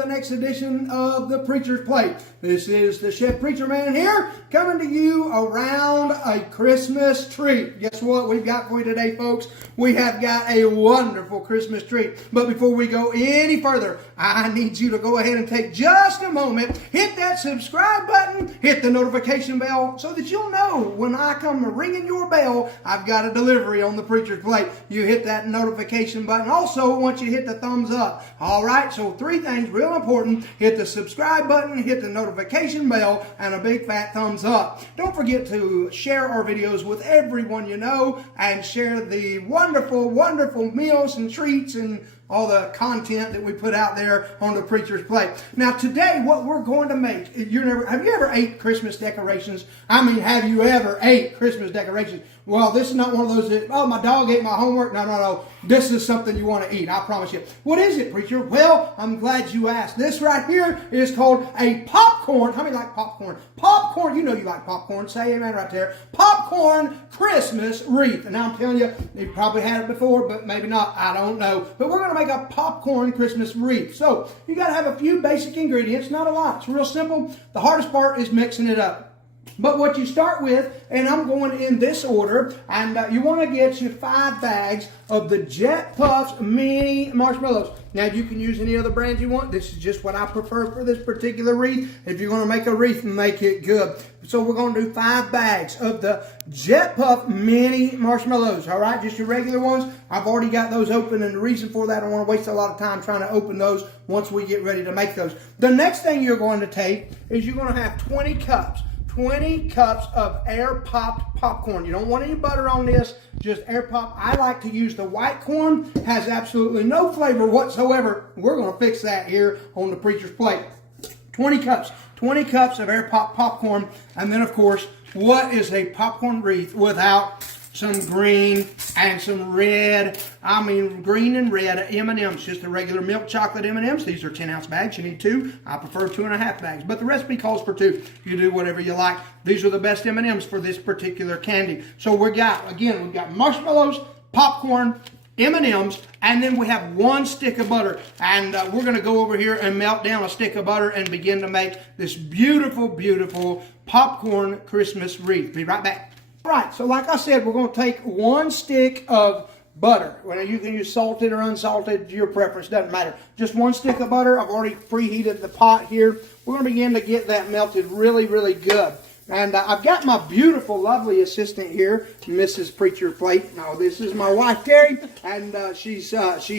the next edition of the Preacher's Plate. This is the Chef Preacher Man here, coming to you around a Christmas treat. Guess what we've got for you today, folks? We have got a wonderful Christmas treat. But before we go any further, I need you to go ahead and take just a moment, hit that subscribe button, hit the notification bell, so that you'll know when I come ringing your bell, I've got a delivery on the Preacher's Plate. You hit that notification button. Also, once you hit the thumbs up. All right, so three things real important. Hit the subscribe button, hit the notification bell, and a big fat thumbs up. Don't forget to share our videos with everyone you know, and share the wonderful, wonderful meals and treats and all the content that we put out there on the Preacher's Plate. Now today, what we're going to make, have you ever ate Christmas decorations? I mean, have you ever ate Christmas decorations? Well, this is not one of those that, oh, my dog ate my homework. No. This is something you want to eat, I promise you. What is it, preacher? Well, I'm glad you asked. This right here is called a popcorn. How many like popcorn? Popcorn, you know you like popcorn. Say amen right there. Popcorn Christmas wreath. And now I'm telling you, you've probably had it before, but maybe not. I don't know. But we're going to make a popcorn Christmas wreath. So you got to have a few basic ingredients, not a lot. It's real simple. The hardest part is mixing it up. But what you start with, and I'm going in this order, and you want to get you 5 bags of the Jet Puffs mini marshmallows. Now you can use any other brand you want. This is just what I prefer for this particular wreath. If you're going to make a wreath, make it good. So we're going to do 5 bags of the Jet Puff mini marshmallows. All right, just your regular ones. I've already got those open, and the reason for that, I don't want to waste a lot of time trying to open those once we get ready to make those. The next thing you're going to take is you're going to have 20 cups. 20 cups of air-popped popcorn. You don't want any butter on this, just air-popped. I like to use the white corn. Has absolutely no flavor whatsoever. We're going to fix that here on the Preacher's Plate. 20 cups. 20 cups of air-popped popcorn. And then, of course, what is a popcorn wreath without some green and some red, I mean green and red M&Ms, just the regular milk chocolate M&Ms. These are 10-ounce bags. You need 2. I prefer 2.5 bags, but the recipe calls for 2. You do whatever you like. These are the best M&Ms for this particular candy. So we've got marshmallows, popcorn, M&Ms, and then we have 1 stick of butter. And we're going to go over here and melt down a stick of butter and begin to make this beautiful, beautiful popcorn Christmas wreath. Be right back. Right, so like I said, we're going to take 1 stick of butter. Well, you can use salted or unsalted, your preference, doesn't matter. Just 1 stick of butter. I've already preheated the pot here. We're going to begin to get that melted really, really good. And I've got my beautiful, lovely assistant here, Mrs. Preacher Plate. Now, this is my wife, Terry, and she's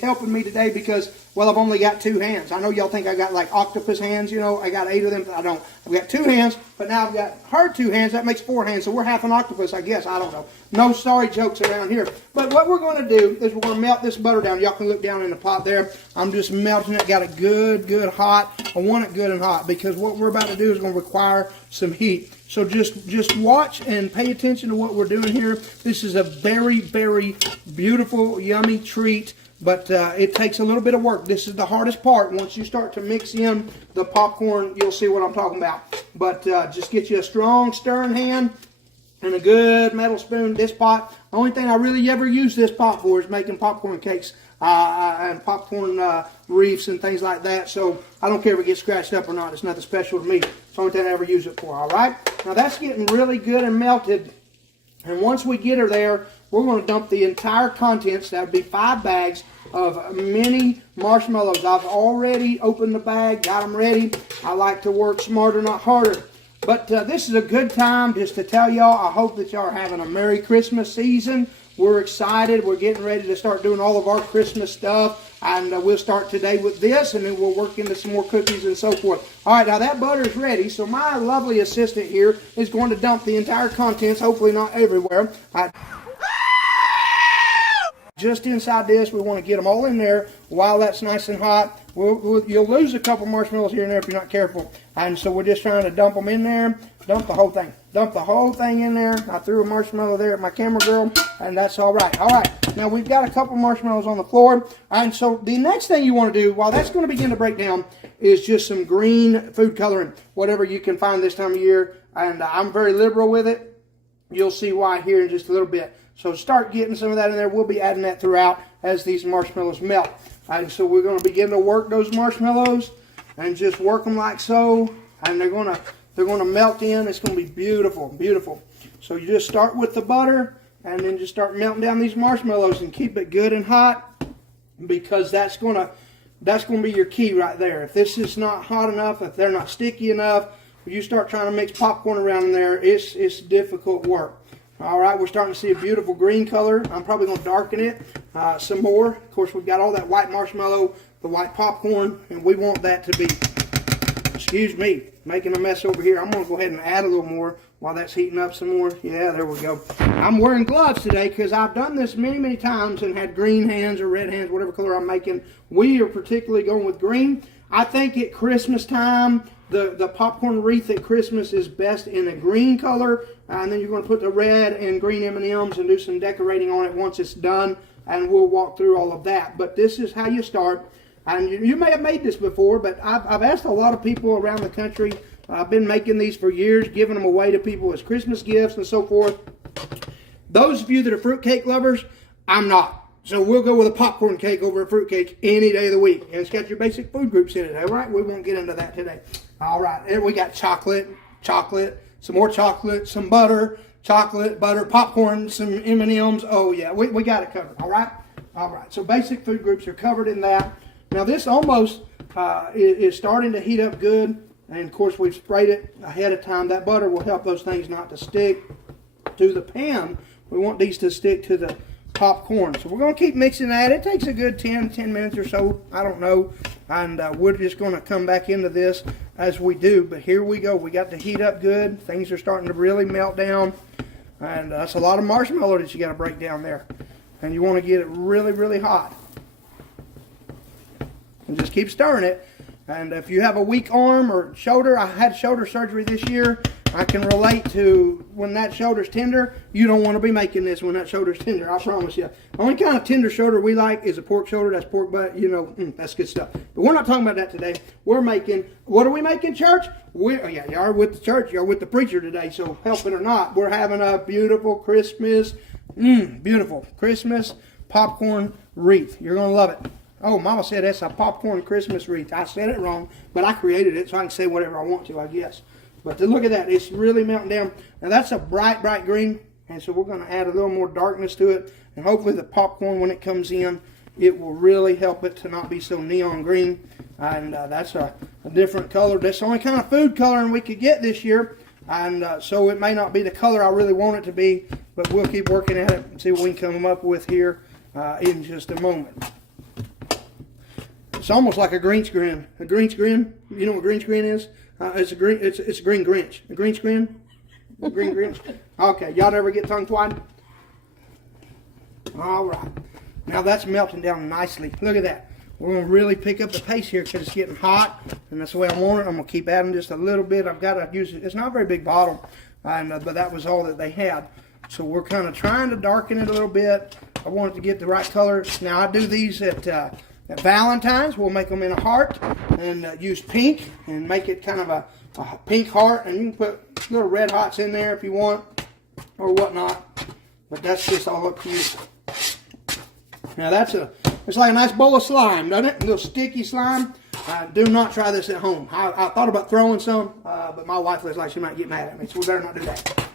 helping me today because, well, I've only got 2 hands. I know y'all think I got like octopus hands, you know. I got 8 of them, but I don't. I've got 2 hands, but now I've got her 2 hands. That makes 4 hands, so we're half an octopus, I guess. I don't know. No sorry jokes around here. But what we're going to do is we're going to melt this butter down. Y'all can look down in the pot there. I'm just melting it. Got it good hot. I want it good and hot because what we're about to do is going to require some heat. So just watch and pay attention to what we're doing here. This is a very, very beautiful, yummy treat, but it takes a little bit of work. This is the hardest part. Once you start to mix in the popcorn, you'll see what I'm talking about. But just get you a strong stirring hand and a good metal spoon. This pot, the only thing I really ever use this pot for is making popcorn cakes and popcorn wreaths and things like that. So I don't care if it gets scratched up or not. It's nothing special to me. It's the only thing I ever use it for, all right? Now that's getting really good and melted. And once we get her there, we're going to dump the entire contents. That would be 5 bags of mini marshmallows. I've already opened the bag, got them ready. I like to work smarter, not harder. But this is a good time just to tell y'all, I hope that y'all are having a Merry Christmas season. We're excited. We're getting ready to start doing all of our Christmas stuff. And we'll start today with this, and then we'll work into some more cookies and so forth. All right, now that butter is ready. So my lovely assistant here is going to dump the entire contents, hopefully not everywhere. Just inside this, we want to get them all in there while that's nice and hot. You'll lose a couple marshmallows here and there if you're not careful. And so we're just trying to dump them in there. Dump the whole thing. Dump the whole thing in there. I threw a marshmallow there at my camera girl, and that's all right. All right, now we've got a couple marshmallows on the floor. And so the next thing you want to do, while that's going to begin to break down, is just some green food coloring, whatever you can find this time of year. And I'm very liberal with it. You'll see why here in just a little bit. So start getting some of that in there. We'll be adding that throughout as these marshmallows melt. And so we're going to begin to work those marshmallows and just work them like so, and they're gonna melt in. It's gonna be beautiful, beautiful. So you just start with the butter, and then just start melting down these marshmallows, and keep it good and hot, because that's gonna be your key right there. If this is not hot enough, if they're not sticky enough, if you start trying to mix popcorn around in there, it's difficult work. All right, we're starting to see a beautiful green color. I'm probably going to darken it some more. Of course, we've got all that white marshmallow, the white popcorn, and we want that to be, excuse me, making a mess over here. I'm going to go ahead and add a little more while that's heating up some more. Yeah, there we go. I'm wearing gloves today because I've done this many, many times and had green hands or red hands, whatever color I'm making. We are particularly going with green. I think at Christmas time, the popcorn wreath at Christmas is best in a green color, and then you're going to put the red and green M&Ms and do some decorating on it once it's done, and we'll walk through all of that. But this is how you start, and you may have made this before, but I've asked a lot of people around the country. I've been making these for years, giving them away to people as Christmas gifts and so forth. Those of you that are fruitcake lovers, I'm not. So we'll go with a popcorn cake over a fruitcake any day of the week. And it's got your basic food groups in it, all right? We won't get into that today. All right, and we got chocolate, some more chocolate, some butter, chocolate, butter, popcorn, some M&Ms. Oh, yeah, we got it covered, all right? All right, so basic food groups are covered in that. Now, this almost is starting to heat up good. And, of course, we've sprayed it ahead of time. That butter will help those things not to stick to the pan. We want these to stick to the popcorn. So we're going to keep mixing that. It takes a good 10 minutes or so. I don't know. And we're just going to come back into this as we do. But here we go. We got the heat up good. Things are starting to really melt down. And that's a lot of marshmallow that you got to break down there. And you want to get it really, really hot. And just keep stirring it. And if you have a weak arm or shoulder, I had shoulder surgery this year. I can relate to when that shoulder's tender. You don't want to be making this when that shoulder's tender, I promise you. The only kind of tender shoulder we like is a pork shoulder. That's pork butt. You know, that's good stuff. But we're not talking about that today. We're making, what are we making, church? Yeah, you are with the church. You're with the preacher today. So help it or not, we're having a beautiful Christmas, beautiful Christmas popcorn wreath. You're going to love it. Oh, Mama said that's a popcorn Christmas wreath. I said it wrong, but I created it, so I can say whatever I want to, I guess. But to look at that, it's really melting down. Now, that's a bright, bright green, and so we're going to add a little more darkness to it. And hopefully the popcorn, when it comes in, it will really help it to not be so neon green. And that's a different color. That's the only kind of food coloring we could get this year. And so it may not be the color I really want it to be, but we'll keep working at it and see what we can come up with here in just a moment. It's almost like a green screen. A green screen, you know what green screen is? It's a green Grinch. A green screen? A green Grinch? Okay, y'all never get tongue tied? All right. Now that's melting down nicely. Look at that. We're going to really pick up the pace here because it's getting hot, and that's the way I want it. I'm going to keep adding just a little bit. I've got to use it. It's not a very big bottle, but that was all that they had. So we're kind of trying to darken it a little bit. I want it to get the right color. Now I do these at Valentine's. We'll make them in a heart and use pink and make it kind of a pink heart. And you can put little red hots in there if you want or whatnot. But that's just all up to you. Now it's like a nice bowl of slime, doesn't it? A little sticky slime. Do not try this at home. I thought about throwing some, but my wife looks like she might get mad at me, so we better not do that.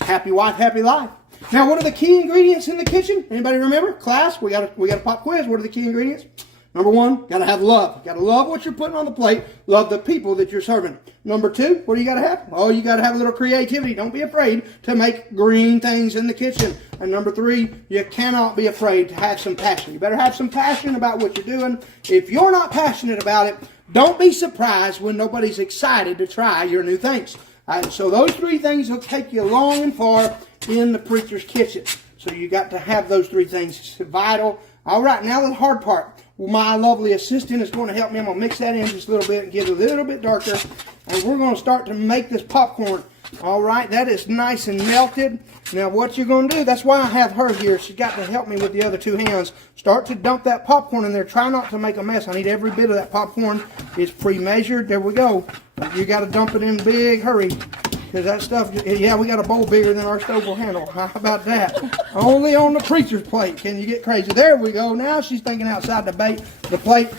Happy wife, happy life. Now, what are the key ingredients in the kitchen? Anybody remember? Class, we got a pop quiz. What are the key ingredients? Number one, got to have love. Got to love what you're putting on the plate. Love the people that you're serving. Number two, what do you got to have? Oh, you got to have a little creativity. Don't be afraid to make green things in the kitchen. And number three, you cannot be afraid to have some passion. You better have some passion about what you're doing. If you're not passionate about it, don't be surprised when nobody's excited to try your new things. And so those three things will take you long and far in the preacher's kitchen. So you got to have those three things. It's vital. All right, now the hard part. Well, my lovely assistant is going to help me. I'm going to mix that in just a little bit and get it a little bit darker. And we're going to start to make this popcorn. All right, that is nice and melted. Now what you're going to do, that's why I have her here. She's got to help me with the other two hands. Start to dump that popcorn in there. Try not to make a mess. I need every bit of that popcorn. It's pre-measured. There we go. You got to dump it in a big hurry. Because that stuff, yeah, we got a bowl bigger than our stove will handle. How about that? Only on the preacher's plate can you get crazy. There we go. Now she's thinking outside the plate.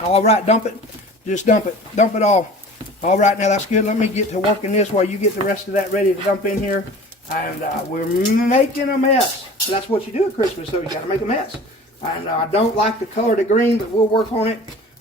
All right, dump it. Just dump it. Dump it all. All right, now that's good. Let me get to working this while you get the rest of that ready to dump in here. And we're making a mess. So that's what you do at Christmas, so you got to make a mess. And I don't like the color of the green, but we'll work on it.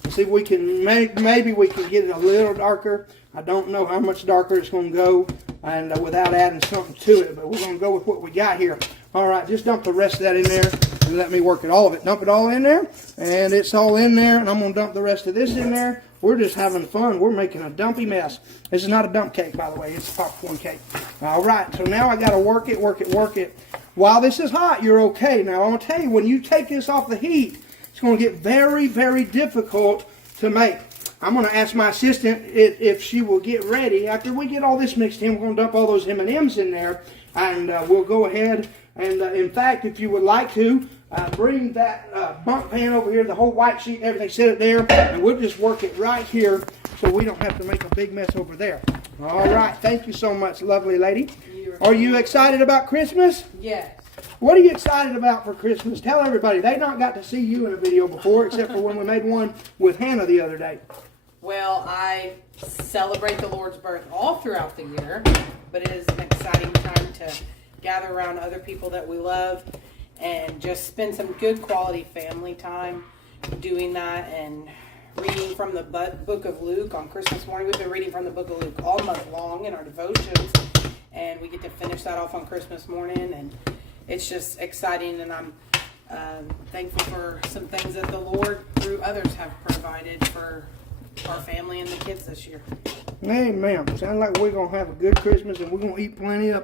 See if we can maybe we can get it a little darker. I don't know how much darker it's going to go, and without adding something to it, but we're going to go with what we got here. All right, just dump the rest of that in there and let me work it, all of it. Dump it all in there, and it's all in there, and I'm going to dump the rest of this in there. We're just having fun. We're making a dumpy mess. This is not a dump cake, by the way. It's a popcorn cake. All right, so now I got to work it, work it, work it. While this is hot, you're okay. Now, I'm going to tell you, when you take this off the heat, it's going to get very, very difficult to make. I'm going to ask my assistant if she will get ready. After we get all this mixed in, we're going to dump all those M&Ms in there, and we'll go ahead and, in fact, if you would like to, bring that bunk pan over here, the whole white sheet, everything, set it there, and we'll just work it right here so we don't have to make a big mess over there. All right. Thank you so much, lovely lady. Are you excited about Christmas? Yes. What are you excited about for Christmas? Tell everybody. They not got to see you in a video before, except for when we made one with Hannah the other day. Well, I celebrate the Lord's birth all throughout the year, but it is an exciting time to gather around other people that we love and just spend some good quality family time doing that and reading from the book of Luke on Christmas morning. We've been reading from the book of Luke all month long in our devotions, and we get to finish that off on Christmas morning, and it's just exciting, and I'm thankful for some things that the Lord, through others, have provided for our family and the kids this year. Amen. Sounds like we're going to have a good Christmas, and we're going to eat plenty of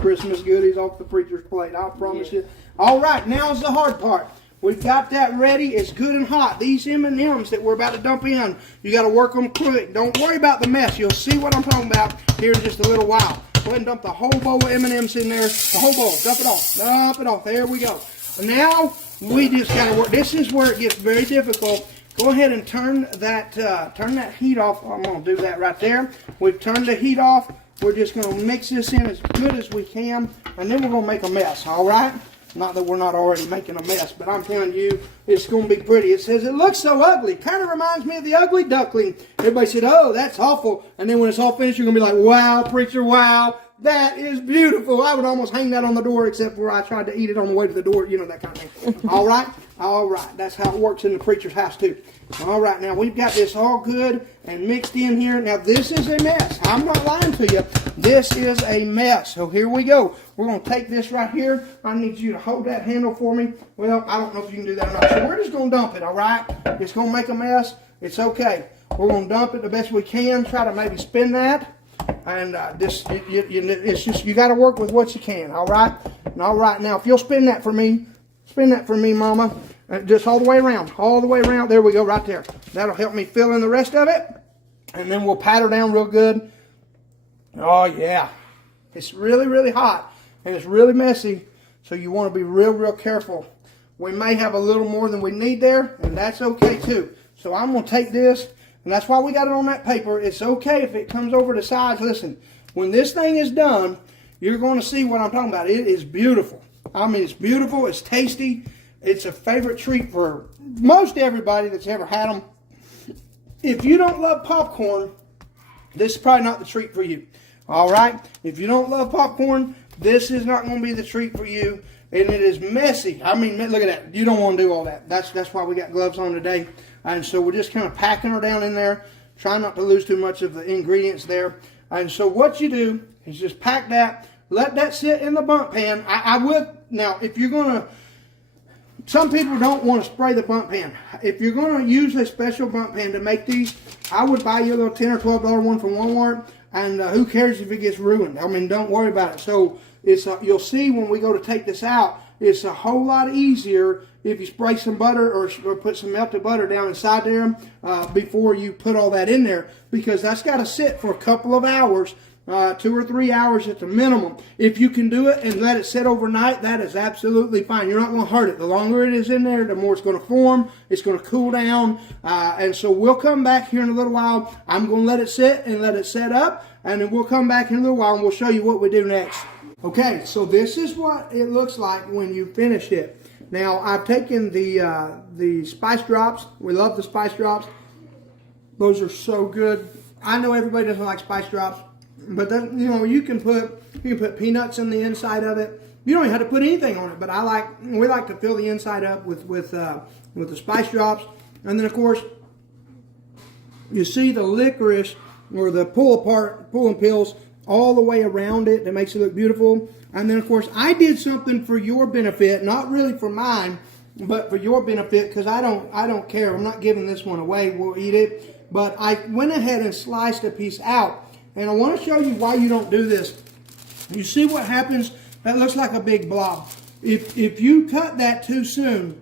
Christmas goodies off the preacher's plate. I promise you. All right, now's the hard part. We've got that ready. It's good and hot. These M&Ms that we're about to dump in, you got to work them quick. Don't worry about the mess. You'll see what I'm talking about here in just a little while. Go ahead and dump the whole bowl of M&Ms in there. The whole bowl. Dump it off. Dump it off. There we go. Now, we just got to work. This is where it gets very difficult. Go ahead and turn that heat off. I'm going to do that right there. We've turned the heat off. We're just going to mix this in as good as we can, and then we're going to make a mess, all right? Not that we're not already making a mess, but I'm telling you, it's going to be pretty. It says, it looks so ugly. Kind of reminds me of the ugly duckling. Everybody said, oh, that's awful. And then when it's all finished, you're going to be like, wow, preacher, wow. That is beautiful. I would almost hang that on the door, except where I tried to eat it on the way to the door, you know, that kind of thing. All right? All right. That's how it works in the preacher's house, too. All right. Now, we've got this all good and mixed in here. Now, this is a mess. I'm not lying to you. This is a mess. So, here we go. We're going to take this right here. I need you to hold that handle for me. Well, I don't know if you can do that or not. So, we're just going to dump it, all right? It's going to make a mess. It's okay. We're going to dump it the best we can. Try to maybe spin that. And it's just, you got to work with what you can, all right? And all right, now, if you'll spin that for me, Mama. Just all the way around, There we go, right there. That'll help me fill in the rest of it. And then we'll pat her down real good. Oh, yeah. It's really, really hot. And it's really messy. So you want to be real, real careful. We may have a little more than we need there. And that's okay, too. So I'm going to take this. And that's why we got it on that paper. It's okay if it comes over the sides. Listen, when this thing is done, you're going to see what I'm talking about. It is beautiful. I mean, it's beautiful. It's tasty. It's a favorite treat for most everybody that's ever had them. If you don't love popcorn, this is probably not the treat for you. All right? If you don't love popcorn, this is not going to be the treat for you. And it is messy. I mean, look at that. You don't want to do all that. That's why we got gloves on today. And so we're just kind of packing her down in there, trying not to lose too much of the ingredients there. And so what you do is just pack that, let that sit in the bunk pan. I would, now, if you're going to, some people don't want to spray the bunk pan. If you're going to use a special bunk pan to make these, I would buy you a little $10 or $12 one from Walmart, and who cares if it gets ruined? I mean, don't worry about it. So it's you'll see when we go to take this out, it's a whole lot easier if you spray some butter or put some melted butter down inside there before you put all that in there, because that's got to sit for a couple of hours, 2 or 3 hours at the minimum. If you can do it and let it sit overnight, that is absolutely fine. You're not going to hurt it. The longer it is in there, the more it's going to form. It's going to cool down. And so we'll come back here in a little while. I'm going to let it sit and let it set up. And then we'll come back in a little while and we'll show you what we do next. Okay, so this is what it looks like when you finish it. Now, I've taken the spice drops. We love the spice drops. Those are so good. I know everybody doesn't like spice drops, but that, you know, you can put peanuts in the inside of it. You don't even have to put anything on it, but we like to fill the inside up with the spice drops, and then of course you see the licorice or the pulling pills all the way around it. That makes it look beautiful. And then of course I did something for your benefit, not really for mine, but for your benefit, because I don't care. I'm not giving this one away. We'll eat it. But I went ahead and sliced a piece out, and I want to show you why you don't do this. You see what happens? That looks like a big blob. If you cut that too soon,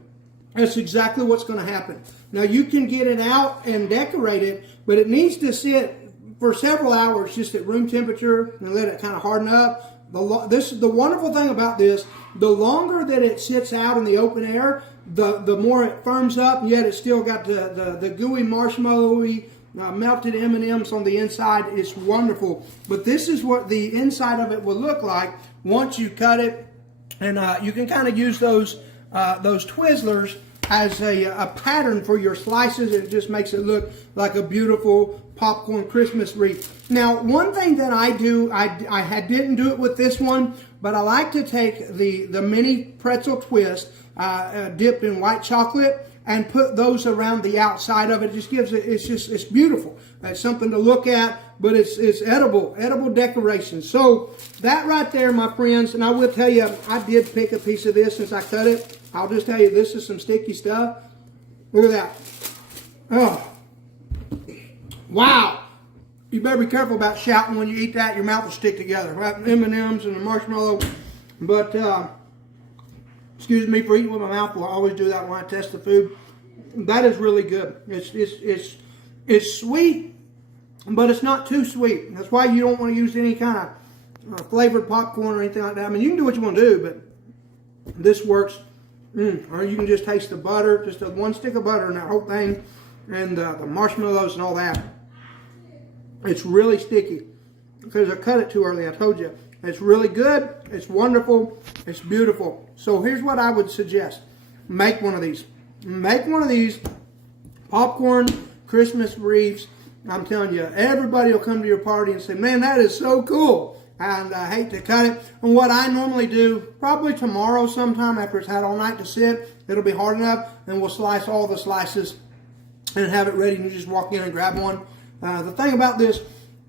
that's exactly what's going to happen. Now you can get it out and decorate it, but it needs to sit for several hours just at room temperature and let it kind of harden up. The wonderful thing about this, the longer that it sits out in the open air, the more it firms up, yet it's still got the gooey marshmallowy melted M&Ms on the inside. It's wonderful. But this is what the inside of it will look like once you cut it. And you can kind of use those Twizzlers as a pattern for your slices. It just makes it look like a beautiful popcorn Christmas wreath. Now, one thing that I do, I didn't do it with this one, but I like to take the mini pretzel twist dipped in white chocolate and put those around the outside of it. It just gives it, it's beautiful. It's something to look at, but it's edible decoration. So that right there, my friends, and I will tell you, I did pick a piece of this since I cut it. I'll just tell you, this is some sticky stuff. Look at that. Oh, wow. You better be careful about shouting when you eat that. Your mouth will stick together. Right? M&Ms and the marshmallow. But, excuse me for eating with my mouth. I always do that when I test the food. That is really good. It's sweet, but it's not too sweet. That's why you don't want to use any kind of flavored popcorn or anything like that. I mean, you can do what you want to do, but this works. Or you can just taste the butter, just one stick of butter in that whole thing, and the marshmallows and all that. It's really sticky because I cut it too early, I told you. It's really good, it's wonderful, it's beautiful. So here's what I would suggest. Make one of these. Make one of these popcorn Christmas wreaths. I'm telling you, everybody will come to your party and say, man, that is so cool. And I hate to cut it. And what I normally do, probably tomorrow sometime after it's had all night to sit, it'll be hard enough, and we'll slice all the slices and have it ready, and you just walk in and grab one. The thing about this,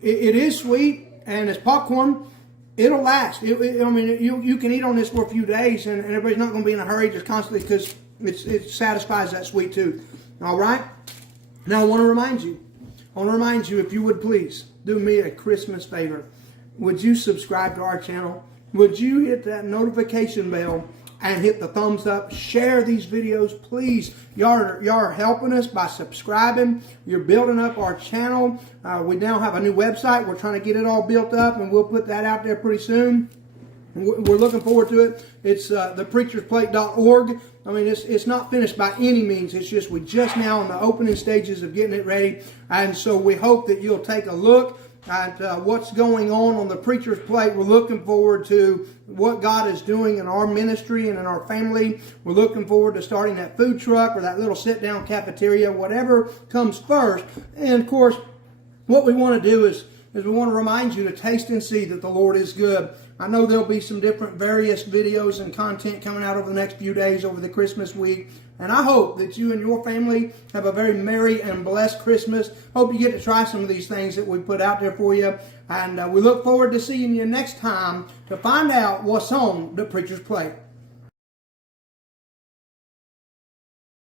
it is sweet, and it's popcorn. It'll last. I mean, you can eat on this for a few days, and everybody's not going to be in a hurry just constantly because it satisfies that sweet tooth. All right? Now, I want to remind you, if you would please, do me a Christmas favor. Would you subscribe to our channel? Would you hit that notification bell and hit the thumbs up? Share these videos, please. Y'all are helping us by subscribing. You're building up our channel. We now have a new website. We're trying to get it all built up, and we'll put that out there pretty soon. We're looking forward to it. It's thepreachersplate.org. I mean, it's not finished by any means. It's just we're just now in the opening stages of getting it ready. And so we hope that you'll take a look at what's going on the Preacher's Plate. We're looking forward to what God is doing in our ministry and in our family. We're looking forward to starting that food truck or that little sit-down cafeteria, whatever comes first. And of course, what we want to do is we want to remind you to taste and see that the Lord is good. I know there'll be some different various videos and content coming out over the next few days over the Christmas week. And I hope that you and your family have a very merry and blessed Christmas. Hope you get to try some of these things that we put out there for you. And we look forward to seeing you next time to find out what's on the Preacher's Plate.